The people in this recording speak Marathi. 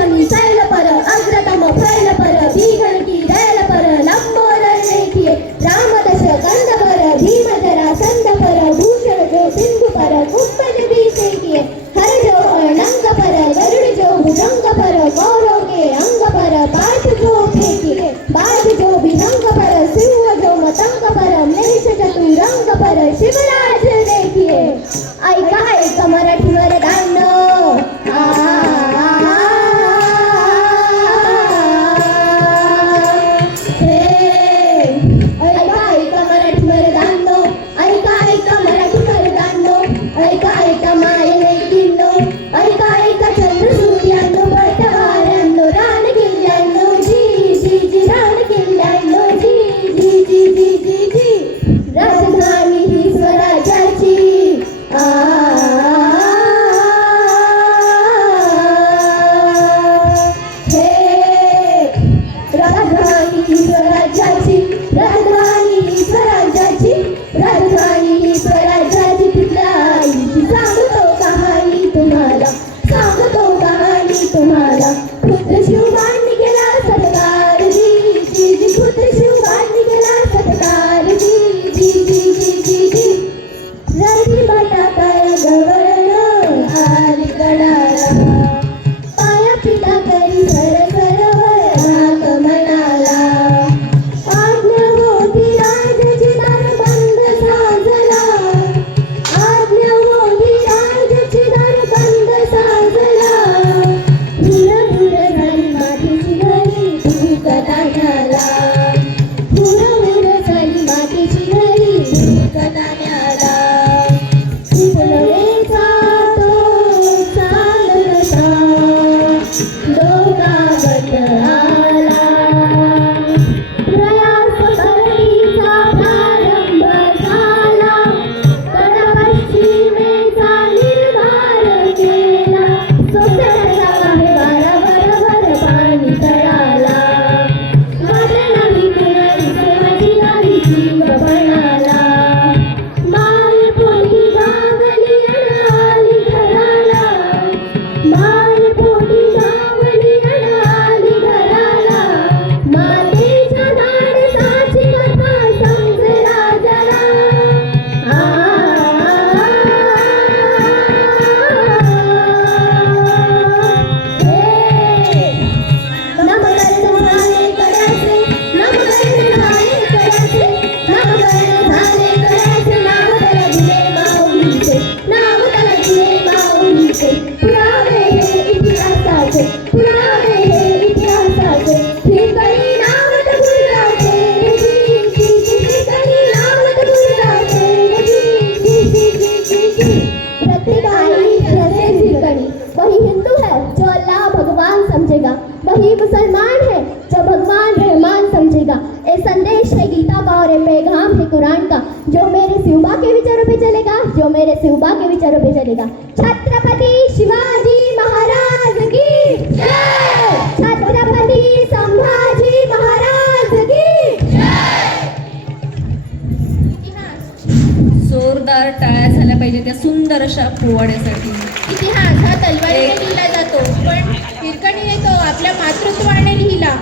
पंचमी सैल पर अग्रतम फैल पर भीगण की रैल पर लंबोदर देखिए राम दश कंद पर भीम जरा संद पर भूषण जो सिंधु पर कुंभज भी सेकिए हर जो अनंग पर गरुड़ जो भुजंग पर गौरव के अंग पर पार्थ जो फेंकिए बाज जो विहंग पर सिंह जो मतंग पर महेश चतुरंग पर शिवराज देखिए ऐका ऐका मराठी वरदान वही मुसलमान है जो भगवान रहमान समझेगा। ये संदेश है गीता का और ये पैगाम है कुरान का, जो मेरे शिवबा के विचारों पे चलेगा, जो मेरे शिवबा के विचारों पे चलेगा। छत्रपति शिवाजी महाराज की जय, छत्रपति संभाजी महाराज की जय। जोरदार टाळ्या झाल्या पाहिजे त्या सुंदर अशा पोवाड्यासाठी। इतिहास हा तलवारीने लिहिला जातो, पण हिरकणीने तो आपल्या मातृत्वाने लिहिला।